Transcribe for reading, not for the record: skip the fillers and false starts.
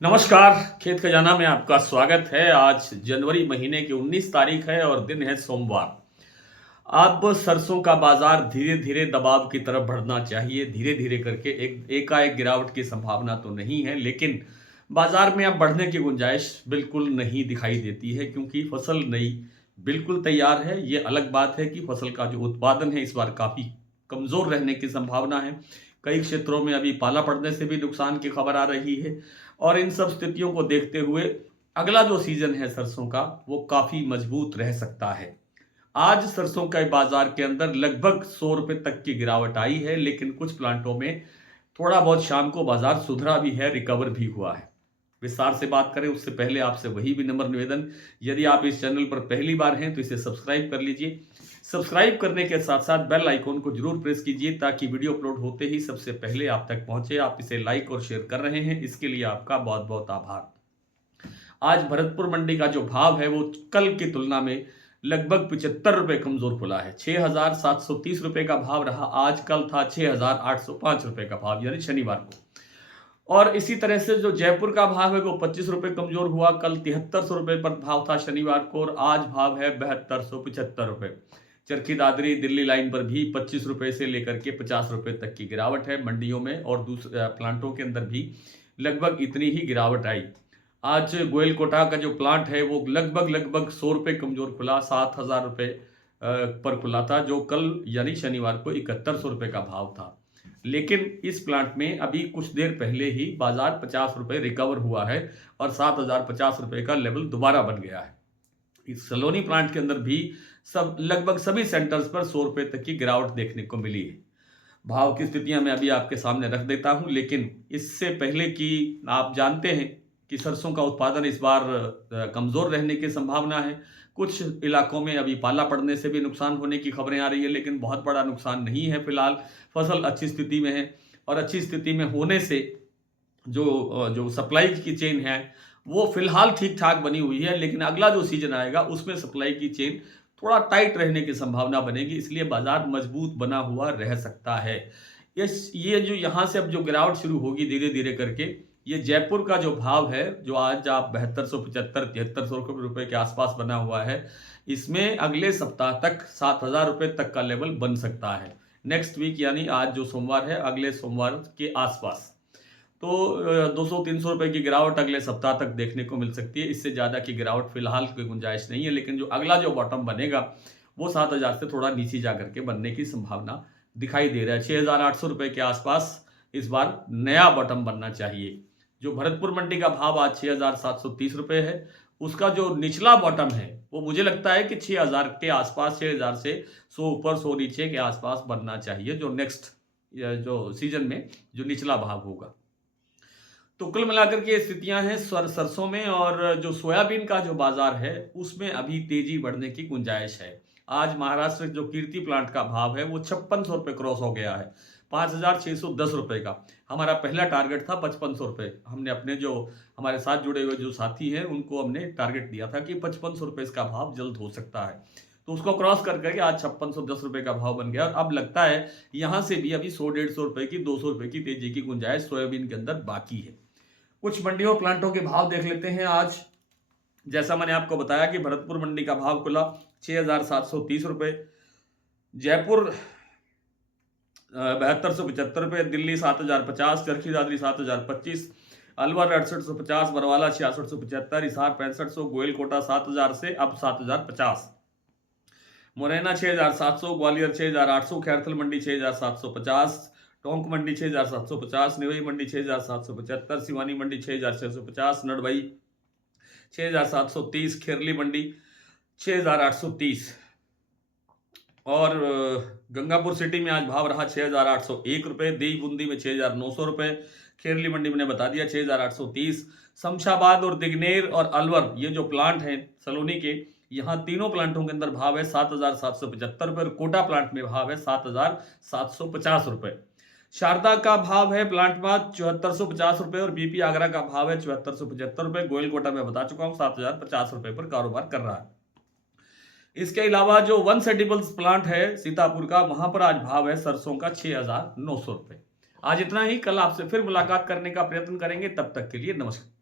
नमस्कार, खेत खजाना में आपका स्वागत है। आज जनवरी महीने की 19 तारीख है और दिन है सोमवार। अब सरसों का बाजार धीरे-धीरे दबाव की तरफ बढ़ना चाहिए। धीरे-धीरे करके एक एकाएक गिरावट की संभावना तो नहीं है, लेकिन बाजार में अब बढ़ने की गुंजाइश बिल्कुल नहीं दिखाई देती है क्योंकि फसल नई बिल्कुल तैयार है। ये अलग बात है कि फसल का जो उत्पादन है इस बार काफ़ी कमज़ोर रहने की संभावना है। कई क्षेत्रों में अभी पाला पड़ने से भी नुकसान की खबर आ रही है और इन सब स्थितियों को देखते हुए अगला जो सीज़न है सरसों का, वो काफ़ी मजबूत रह सकता है। आज सरसों के बाजार के अंदर लगभग 100 रुपए तक की गिरावट आई है, लेकिन कुछ प्लांटों में थोड़ा बहुत शाम को बाजार सुधरा भी है, रिकवर भी हुआ है। विस्तार से बात करें उससे पहले आपसे वही विनम्र निवेदन, यदि आप इस चैनल पर पहली बार हैं तो इसे सब्सक्राइब कर लीजिए। सब्सक्राइब करने के साथ साथ बेल आइकॉन को जरूर प्रेस कीजिए ताकि वीडियो अपलोड होते ही सबसे पहले आप तक पहुंचे। आप इसे लाइक और शेयर कर रहे हैं, इसके लिए आपका बहुत बहुत आभार। आज भरतपुर मंडी का जो भाव है वो कल की तुलना में लगभग 75 रुपए कमजोर खुला है। 6,730 रुपए का भाव रहा आज, कल था 6,805 रुपए का भाव यानी शनिवार को। और इसी तरह से जो जयपुर का भाव है वो 25 रुपए कमजोर हुआ। कल 7300 रुपए पर भाव था शनिवार को और आज भाव है 7275 रुपए। चरखी दादरी दिल्ली लाइन पर भी 25 रुपए से लेकर के 50 रुपए तक की गिरावट है मंडियों में और दूसरे प्लांटों के अंदर भी लगभग इतनी ही गिरावट आई। आज गोयल कोटा का जो प्लांट है वो लगभग 100 रुपए कमजोर खुला, 7,000 रुपए पर खुला था, जो कल यानी शनिवार को 7100 रुपए का भाव था। लेकिन इस प्लांट में अभी कुछ देर पहले ही बाजार 50 रुपए रिकवर हुआ है और 7,050 रुपए का लेवल दोबारा बन गया है। इस सलोनी प्लांट के अंदर भी सब लगभग सभी सेंटर्स पर 100 रुपए तक की गिरावट देखने को मिली है। भाव की स्थितियां मैं अभी आपके सामने रख देता हूं, लेकिन इससे पहले कि आप जानते हैं कि सरसों का उत्पादन इस बार कमजोर रहने की संभावना है। कुछ इलाकों में अभी पाला पड़ने से भी नुकसान होने की खबरें आ रही है, लेकिन बहुत बड़ा नुकसान नहीं है फिलहाल। फसल अच्छी स्थिति में है और अच्छी स्थिति में होने से जो सप्लाई की चेन है वो फिलहाल ठीक ठाक बनी हुई है, लेकिन अगला जो सीजन आएगा उसमें सप्लाई की चेन थोड़ा टाइट रहने की संभावना बनेगी, इसलिए बाजार मजबूत बना हुआ रह सकता है। ये जो यहाँ से अब जो गिरावट शुरू होगी धीरे धीरे करके, ये जयपुर का जो भाव है जो आज आप 7275 7300 रुपए के आसपास बना हुआ है, इसमें अगले सप्ताह तक 7,000 रुपए तक का लेवल बन सकता है। नेक्स्ट वीक यानी आज जो सोमवार है अगले सोमवार के आसपास तो 200-300 रुपए की गिरावट अगले सप्ताह तक देखने को मिल सकती है। इससे ज़्यादा की गिरावट फिलहाल कोई गुंजाइश नहीं है, लेकिन जो अगला जो बॉटम बनेगा वो 7,000 से थोड़ा नीचे जा करके बनने की संभावना दिखाई दे रहा है। 6,800 रुपए के आसपास इस बार नया बॉटम बनना चाहिए। जो भरतपुर मंडी का भाव आज 6,730 रुपए है, उसका जो निचला बॉटम है वो मुझे लगता है कि 6,000 के आसपास, 6,000 से 100 ऊपर 100 नीचे के आसपास बनना चाहिए, जो नेक्स्ट जो सीजन में जो निचला भाव होगा। तो कुल मिलाकर के स्थितियां हैं सरसों में। और जो सोयाबीन का जो बाजार है उसमें अभी तेजी बढ़ने की गुंजाइश है। आज महाराष्ट्र जो कीर्ति प्लांट का भाव है वो 5600 रुपये क्रॉस हो गया है, 5,610 रुपये का। हमारा पहला टारगेट था 5500 रुपये। हमने अपने जो हमारे साथ जुड़े हुए जो साथी हैं उनको हमने टारगेट दिया था कि 5500 रुपये इसका भाव जल्द हो सकता है, तो उसको क्रॉस कर करके आज 5610 रुपये का भाव बन गया। और अब लगता है यहाँ से भी अभी 100-150 रुपये की, 200 रुपये की तेजी की गुंजाइश सोयाबीन के अंदर बाकी है। कुछ मंडियों प्लांटों के भाव देख लेते हैं। आज जैसा मैंने आपको बताया कि भरतपुर मंडी का भाव खुला 6,730 रुपये, जयपुर 7275 रुपये, दिल्ली 7,050, चरखी दादरी 7,025, अलवर 6850, बरवाला 6675, हिसार 6500, गोयल कोटा 7,000 से अब 7,050, मुरैना 6,700, ग्वालियर 6,800, खैरथल मंडी 6,750, टोंक मंडी 6,750, निवई मंडी 6,775, सिवानी मंडी 6,650, नडभई 6,730, खेरली मंडी 6,830 और गंगापुर सिटी में आज भाव रहा 6,801 रुपये, देवी बूंदी में 6,900 रुपये, खेरली मंडी मैंने बता दिया 6,830, शमशाबाद और दिगनेर और अलवर ये जो प्लांट हैं सलोनी के, यहाँ तीनों प्लांटों के अंदर भाव है 7,775 रुपये और कोटा प्लांट में भाव है 7,750 रुपये। शारदा का भाव है प्लांट में 7450 रुपये और बीपी आगरा का भाव है 7475 रुपये। गोयल कोटा में बता चुका हूँ 7,050 रुपये पर कारोबार कर रहा है। इसके अलावा जो वन सेडिबल्स प्लांट है सीतापुर का, वहां पर आज भाव है सरसों का 6,900 रुपये। आज इतना ही, कल आपसे फिर मुलाकात करने का प्रयत्न करेंगे, तब तक के लिए नमस्कार।